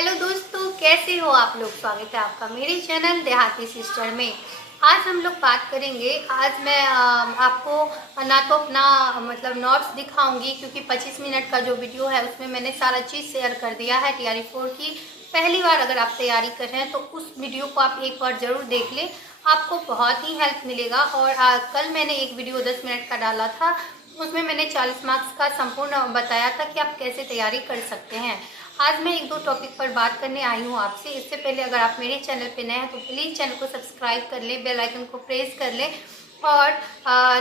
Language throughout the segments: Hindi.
हेलो दोस्तों, कैसे हो आप लोग। स्वागत है आपका मेरे चैनल देहाती सिस्टर में। आज हम लोग बात करेंगे। आज मैं आपको ना तो अपना नोट्स दिखाऊंगी, क्योंकि 25 मिनट का जो वीडियो है उसमें मैंने सारा चीज़ शेयर कर दिया है TRE 4 की। पहली बार अगर आप तैयारी कर रहे हैं तो उस वीडियो को आप एक बार ज़रूर देख लें, आपको बहुत ही हेल्प मिलेगा। और कल मैंने एक वीडियो 10 मिनट का डाला था, उसमें मैंने 40 मार्क्स का संपूर्ण बताया था कि आप कैसे तैयारी कर सकते हैं। आज मैं एक दो टॉपिक पर बात करने आई हूँ आपसे। इससे पहले अगर आप मेरे चैनल पे नए हैं तो प्लीज़ चैनल को सब्सक्राइब कर लें, बेल आइकन को प्रेस कर लें, और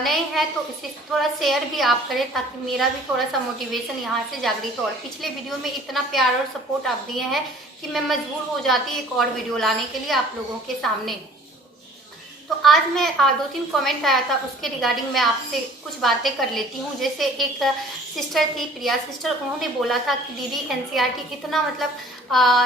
नए हैं तो इसे थोड़ा शेयर भी आप करें, ताकि मेरा भी थोड़ा सा मोटिवेशन यहाँ से जागृत हो। और पिछले वीडियो में इतना प्यार और सपोर्ट आप दिए हैं कि मैं मजबूर हो जाती एक और वीडियो लाने के लिए आप लोगों के सामने। तो आज मैं 2-3 कमेंट आया था, उसके रिगार्डिंग मैं आपसे कुछ बातें कर लेती हूँ। जैसे एक सिस्टर थी, प्रिया सिस्टर, उन्होंने बोला था कि दीदी NCERT इतना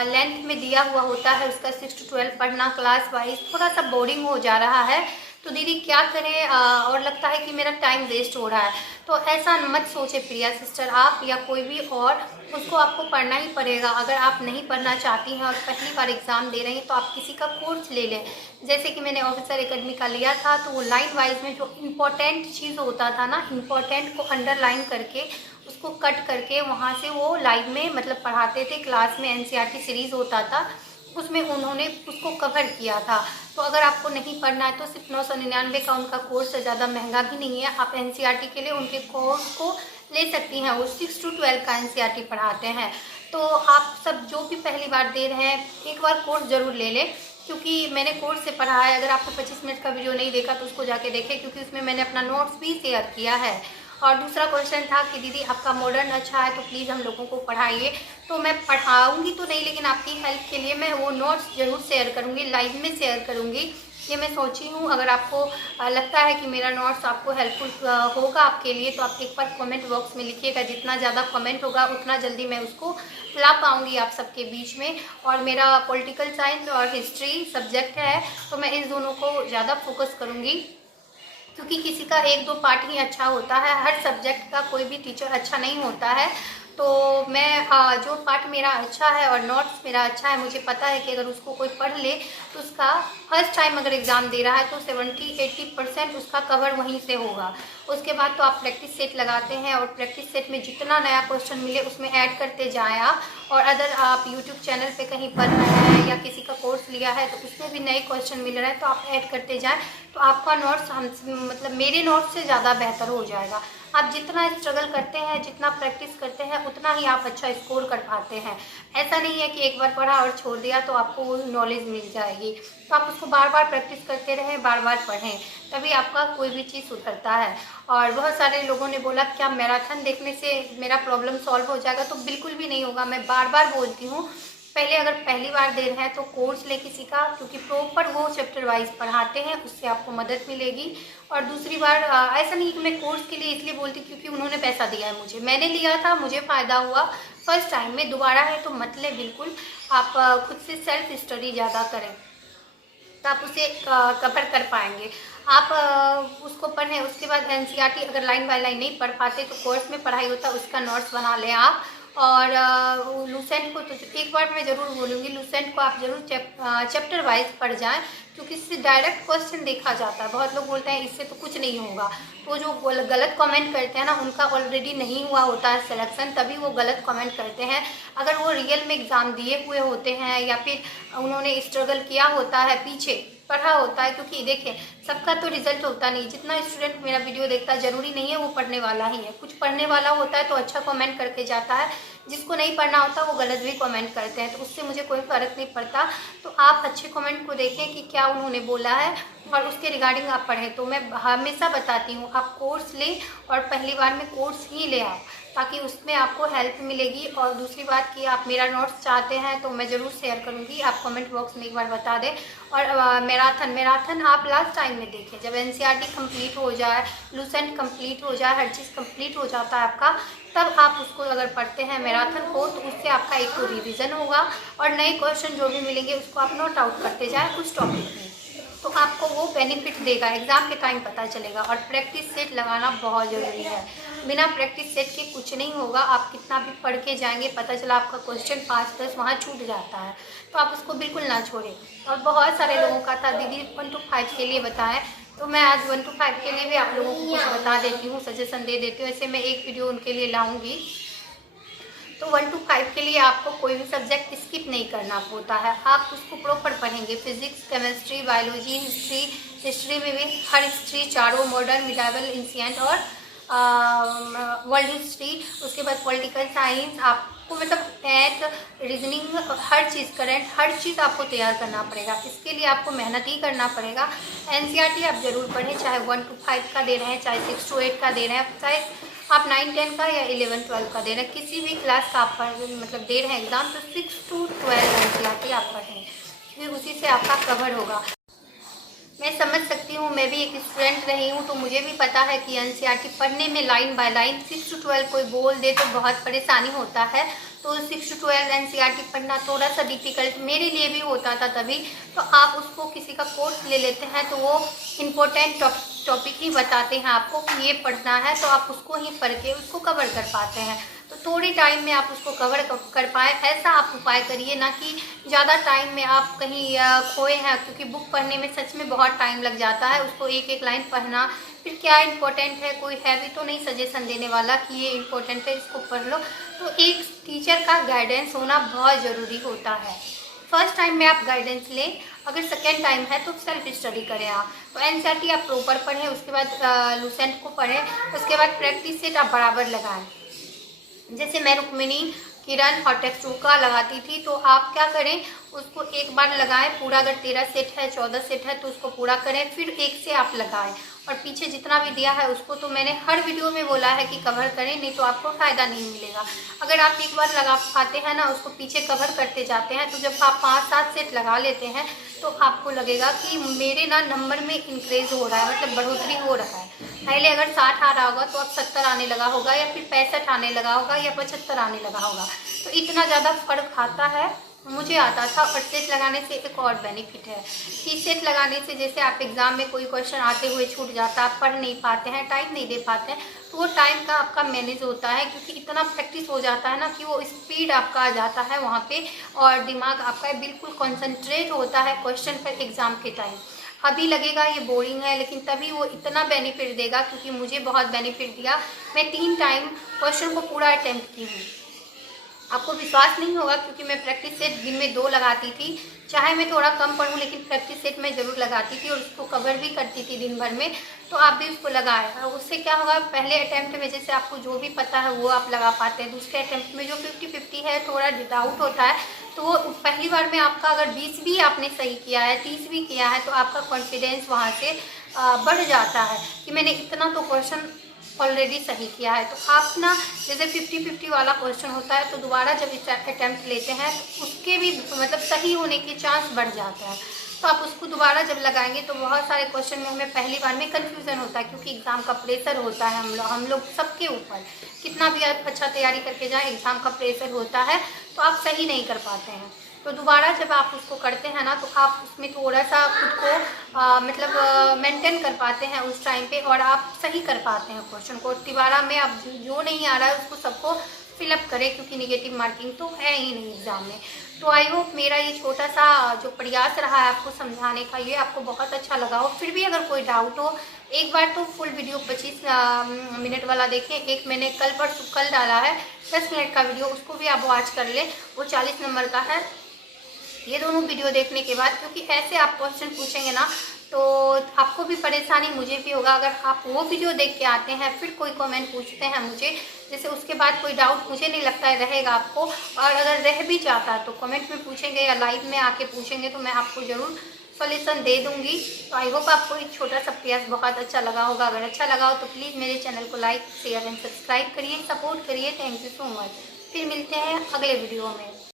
लेंथ में दिया हुआ होता है, उसका 6 to 12 पढ़ना क्लास वाइज थोड़ा सा बोरिंग हो जा रहा है, तो दीदी क्या करें, और लगता है कि मेरा टाइम वेस्ट हो रहा है। तो ऐसा मत सोचे प्रिया सिस्टर, आप या कोई भी और, उसको आपको पढ़ना ही पड़ेगा। अगर आप नहीं पढ़ना चाहती हैं और पहली बार एग्ज़ाम दे रही हैं तो आप किसी का कोर्स ले लें। जैसे कि मैंने ऑफिसर एकेडमी का लिया था, तो वो लाइन वाइज में जो इम्पोर्टेंट चीज़ होता था ना, इम्पोर्टेंट को अंडरलाइन करके उसको कट करके वहाँ से वो लाइव में पढ़ाते थे। क्लास में NCERT सीरीज़ होता था, उसमें उन्होंने उसको कवर किया था। तो अगर आपको नहीं पढ़ना है तो सिर्फ 999 का उनका कोर्स है, ज़्यादा महंगा भी नहीं है। आप NCERT के लिए उनके कोर्स को ले सकती हैं, वो 6 to 12 का NCERT पढ़ाते हैं। तो आप सब जो भी पहली बार दे रहे हैं, एक बार कोर्स ज़रूर ले लें, क्योंकि मैंने कोर्स से पढ़ा है। अगर आपने 25 मिनट का वीडियो नहीं देखा तो उसको जाके देखें, क्योंकि उसमें मैंने अपना नोट्स भी शेयर किया है। और दूसरा क्वेश्चन था कि दीदी आपका मॉडर्न अच्छा है तो प्लीज़ हम लोगों को पढ़ाइए। तो मैं पढ़ाऊंगी तो नहीं, लेकिन आपकी हेल्प के लिए मैं वो नोट्स ज़रूर शेयर करूंगी, लाइव में शेयर करूंगी। ये मैं सोची हूँ। अगर आपको लगता है कि मेरा नोट्स आपको हेल्पफुल होगा आपके लिए, तो आप एक बार कमेंट बॉक्स में लिखिएगा। जितना ज़्यादा कमेंट होगा उतना जल्दी मैं उसको ला पाऊँगी आप सबके बीच में। और मेरा पॉलिटिकल साइंस और हिस्ट्री सब्जेक्ट है, तो मैं इस दोनों को ज़्यादा फोकस करूँगी, क्योंकि किसी का एक दो पार्ट ही अच्छा होता है, हर सब्जेक्ट का कोई भी टीचर अच्छा नहीं होता है। तो मैं जो पार्ट मेरा अच्छा है और नोट्स मेरा अच्छा है, मुझे पता है कि अगर उसको कोई पढ़ ले तो उसका फर्स्ट टाइम अगर एग्ज़ाम दे रहा है तो 70-80% उसका कवर वहीं से होगा। उसके बाद तो आप प्रैक्टिस सेट लगाते हैं, और प्रैक्टिस सेट में जितना नया क्वेश्चन मिले उसमें ऐड करते जाएँ आप। और अगर आप यूट्यूब चैनल पे कहीं पढ़ रहे हैं या किसी का कोर्स लिया है तो उसमें भी नए क्वेश्चन मिल रहे हैं, तो आप ऐड करते जाएँ, तो आपका नोट्स मेरे नोट्स से ज़्यादा बेहतर हो जाएगा। आप जितना स्ट्रगल करते हैं, जितना प्रैक्टिस करते हैं, उतना ही आप अच्छा स्कोर कर पाते हैं। ऐसा नहीं है कि एक बार पढ़ा और छोड़ दिया तो आपको वो नॉलेज मिल जाएगी। तो आप उसको बार बार प्रैक्टिस करते रहें, बार बार पढ़ें, तभी आपका कोई भी चीज़ सुधरता है। और बहुत सारे लोगों ने बोला क्या मैराथन देखने से मेरा प्रॉब्लम सॉल्व हो जाएगा, तो बिल्कुल भी नहीं होगा। मैं बार बार बोलती हूँ, पहले अगर पहली बार दे रहे हैं तो कोर्स ले किसी का, क्योंकि प्रॉपर वो चैप्टर वाइज पढ़ाते हैं, उससे आपको मदद मिलेगी। और दूसरी बार ऐसा नहीं कि मैं कोर्स के लिए इसलिए बोलती क्योंकि उन्होंने पैसा दिया है मुझे, मैंने लिया था, मुझे फ़ायदा हुआ फर्स्ट टाइम में। दोबारा है तो मत लें बिल्कुल। आप खुद से सेल्फ स्टडी ज़्यादा करें, तो आप उसे कवर कर पाएंगे। आप उसको पढ़ें। उसके बाद NCERT अगर लाइन बाय लाइन नहीं पढ़ पाते तो कोर्स में पढ़ाई होता है, उसका नोट्स बना लें आप। और लूसेंट को तो एक बार मैं ज़रूर बोलूँगी, लूसेंट को आप ज़रूर चैप्टर वाइज पढ़ जाएं, क्योंकि इससे डायरेक्ट क्वेश्चन देखा जाता है। बहुत लोग बोलते हैं इससे तो कुछ नहीं होगा, तो जो गलत कमेंट करते हैं ना, उनका ऑलरेडी नहीं हुआ होता है सिलेक्शन, तभी वो गलत कमेंट करते हैं। अगर वो रियल में एग्ज़ाम दिए हुए होते हैं, या फिर उन्होंने स्ट्रगल किया होता है, पीछे पढ़ा होता है, क्योंकि देखिए सबका तो रिजल्ट होता नहीं। जितना स्टूडेंट मेरा वीडियो देखता है ज़रूरी नहीं है वो पढ़ने वाला ही है। कुछ पढ़ने वाला होता है तो अच्छा कमेंट करके जाता है, जिसको नहीं पढ़ना होता वो गलत भी कमेंट करते हैं, तो उससे मुझे कोई फ़र्क नहीं पड़ता। तो आप अच्छे कमेंट को देखें कि क्या उन्होंने बोला है, और उसके रिगार्डिंग आप पढ़ें। तो मैं हमेशा बताती हूँ आप कोर्स लें, और पहली बार में कोर्स ही ले आओ, ताकि उसमें आपको हेल्प मिलेगी। और दूसरी बात कि आप मेरा नोट्स चाहते हैं तो मैं ज़रूर शेयर करूँगी, आप कमेंट बॉक्स में एक बार बता दें। और मैराथन आप लास्ट टाइम में देखें, जब NCERT कंप्लीट हो जाए, लूसेंट कंप्लीट हो जाए, हर चीज़ कंप्लीट हो जाता है आपका, तब आप उसको अगर पढ़ते हैं मैराथन को, तो उससे आपका एक तो रिविज़न होगा, और नए क्वेश्चन जो भी मिलेंगे उसको आप नोट आउट करते जाएँ कुछ टॉपिक में, तो आपको वो बेनिफिट देगा। एग्ज़ाम के टाइम पता चलेगा। और प्रैक्टिस सेट लगाना बहुत ज़रूरी है। बिना प्रैक्टिस सेट के कुछ नहीं होगा। आप कितना भी पढ़ के जाएंगे, पता चला आपका क्वेश्चन 5-10 वहाँ छूट जाता है, तो आप उसको बिल्कुल ना छोड़ें। और बहुत सारे लोगों का था दीदी 1 to 5 के लिए बताएं, तो मैं आज 1 to 5 के लिए भी आप लोगों को कुछ बता देती हूँ, सजेशन दे देती हूँ। ऐसे मैं एक वीडियो उनके लिए लाऊंगी। तो 1 to 5 के लिए आपको कोई भी सब्जेक्ट स्किप नहीं करना होता है, आप उसको प्रॉपर पढ़ेंगे। फिजिक्स, केमिस्ट्री, बायोलॉजी, हिस्ट्री में भी हर हिस्ट्री चारों, मॉडर्न, मिडावल, एंशिएंट और वर्ल्ड हिस्ट्री। उसके बाद पॉलिटिकल साइंस, आपको मतलब मैथ, रीजनिंग, हर चीज़, करंट, हर चीज़ आपको तैयार करना पड़ेगा। इसके लिए आपको मेहनत ही करना पड़ेगा। एनसीईआरटी आप जरूर पढ़ें, चाहे 1 to 5 का दे रहे हैं, चाहे 6 to 8 का दे रहे हैं, चाहे आप 9-10 का या 11-12 का दे रहे हैं, किसी भी क्लास का आप मतलब दे रहे हैं एग्जाम, तो 6 to 12 एनसीईआरटी आप पढ़ें, क्योंकि उसी से आपका कवर होगा। मैं समझ सकती हूँ, मैं भी एक स्टूडेंट रही हूँ, तो मुझे भी पता है कि एनसीईआरटी पढ़ने में लाइन बाय लाइन 6 to 12 कोई बोल दे तो बहुत परेशानी होता है। तो 6 to 12 एनसीईआरटी पढ़ना थोड़ा सा डिफ़िकल्ट मेरे लिए भी होता था तभी। तो आप उसको किसी का कोर्स ले लेते हैं तो वो इम्पोर्टेंट टॉपिक ही बताते हैं आपको कि ये पढ़ना है, तो आप उसको ही पढ़ के उसको कवर कर पाते हैं। तो थोड़े टाइम में आप उसको कवर कर पाए, ऐसा आप उपाय करिए, ना कि ज़्यादा टाइम में आप कहीं खोए हैं। क्योंकि बुक पढ़ने में सच में बहुत टाइम लग जाता है, उसको एक एक लाइन पढ़ना, फिर क्या इम्पोर्टेंट है, कोई है भी तो नहीं सजेशन देने वाला कि ये इम्पोर्टेंट है इसको पढ़ लो। तो एक टीचर का गाइडेंस होना बहुत ज़रूरी होता है। फर्स्ट टाइम में आप गाइडेंस लें, अगर सेकेंड टाइम है तो सेल्फ स्टडी करें आप। तो एनसीईआरटी आप प्रॉपर पढ़ें, उसके बाद लूसेंट को पढ़ें, उसके बाद प्रैक्टिस सेट आप बराबर लगाएं। जैसे मैं रुक्मिणी, किरण और टेक्स्ट 2 का लगाती थी, तो आप क्या करें, उसको एक बार लगाएं पूरा। अगर 13 सेट है, 14 सेट है, तो उसको पूरा करें, फिर एक से आप लगाएं। और पीछे जितना भी दिया है उसको तो मैंने हर वीडियो में बोला है कि कवर करें, नहीं तो आपको फ़ायदा नहीं मिलेगा। अगर आप एक बार लगा पाते हैं ना, उसको पीछे कवर करते जाते हैं, तो जब आप 5-7 सेट लगा लेते हैं तो आपको लगेगा कि मेरे ना नंबर में इंक्रीज हो रहा है, मतलब बढ़ोतरी हो रहा है। पहले अगर 60 आ रहा होगा तो अब 70 आने लगा होगा, या फिर 65 आने लगा होगा, या 75 आने लगा होगा। तो इतना ज़्यादा फर्क आता है, मुझे आता था। और सेट लगाने से एक और बेनिफिट है कि सेट लगाने से जैसे आप एग्ज़ाम में कोई क्वेश्चन आते हुए छूट जाता है, आप पढ़ नहीं पाते हैं, टाइम नहीं दे पाते हैं, तो वो टाइम का आपका मैनेज होता है। क्योंकि इतना प्रैक्टिस हो जाता है ना कि वो स्पीड आपका आ जाता है वहाँ पे, और दिमाग आपका बिल्कुल कॉन्सेंट्रेट होता है क्वेश्चन पर एग्ज़ाम के टाइम। अभी लगेगा ये बोरिंग है, लेकिन तभी वो इतना बेनिफिट देगा, क्योंकि मुझे बहुत बेनिफिट दिया। मैं 3 टाइम क्वेश्चन को पूरा अटेम्प्ट की हूँ। आपको विश्वास नहीं होगा, क्योंकि मैं प्रैक्टिस सेट दिन में 2 लगाती थी, चाहे मैं थोड़ा कम पढ़ूं, लेकिन प्रैक्टिस सेट मैं ज़रूर लगाती थी और उसको कवर भी करती थी दिन भर में। तो आप भी उसको लगाएं। उससे क्या होगा, पहले अटैम्प्ट में जैसे आपको जो भी पता है वो आप लगा पाते हैं, दूसरे अटैम्प्ट में जो 50-50 है, थोड़ा डाउट होता है, तो वो पहली बार में आपका अगर 20 भी आपने सही किया है, 30 भी किया है, तो आपका कॉन्फिडेंस वहाँ से बढ़ जाता है कि मैंने इतना तो क्वेश्चन ऑलरेडी सही किया है। तो आप ना जैसे 50-50 वाला क्वेश्चन होता है, तो दोबारा जब अटैम्प्ट लेते हैं तो उसके भी मतलब सही होने के चांस बढ़ जाता है। तो आप उसको दोबारा जब लगाएंगे तो बहुत सारे क्वेश्चन में हमें पहली बार में कन्फ्यूज़न होता है, क्योंकि एग्ज़ाम का प्रेशर होता है हम लोग सबके ऊपर। कितना भी आप अच्छा तैयारी करके जाएं, एग्ज़ाम का प्रेशर होता है, तो आप सही नहीं कर पाते हैं। तो दोबारा जब आप उसको करते हैं ना, तो आप उसमें थोड़ा सा खुद को मतलब मेंटेन कर पाते हैं उस टाइम पे, और आप सही कर पाते हैं क्वेश्चन को। दोबारा में आप जो नहीं आ रहा है उसको सबको फिलअप करें, क्योंकि नेगेटिव मार्किंग तो है ही नहीं एग्ज़ाम में। तो आई होप मेरा ये छोटा सा जो प्रयास रहा है आपको समझाने का, ये आपको बहुत अच्छा लगा हो। फिर भी अगर कोई डाउट हो, एक बार तो फुल वीडियो 25 मिनट वाला देखें। एक मैंने कल डाला है 10 मिनट का वीडियो, उसको भी आप वॉच कर लें, वो 40 नंबर का है। ये दोनों वीडियो देखने के बाद, क्योंकि ऐसे आप क्वेश्चन पूछेंगे ना तो आपको भी परेशानी, मुझे भी होगा। अगर आप वो वीडियो देख के आते हैं, फिर कोई कमेंट पूछते हैं मुझे, जैसे उसके बाद कोई डाउट मुझे नहीं लगता है रहेगा आपको, और अगर रह भी जाता है तो कमेंट में पूछेंगे या लाइव में आके पूछेंगे, तो मैं आपको ज़रूर सॉल्यूशन दे दूँगी। तो आई होप आपको एक छोटा सा प्रयास बहुत अच्छा लगा होगा। अगर अच्छा लगा हो तो प्लीज़ मेरे चैनल को लाइक, शेयर एंड सब्सक्राइब करिए, सपोर्ट करिए। Thank you so much. फिर मिलते हैं अगले वीडियो में।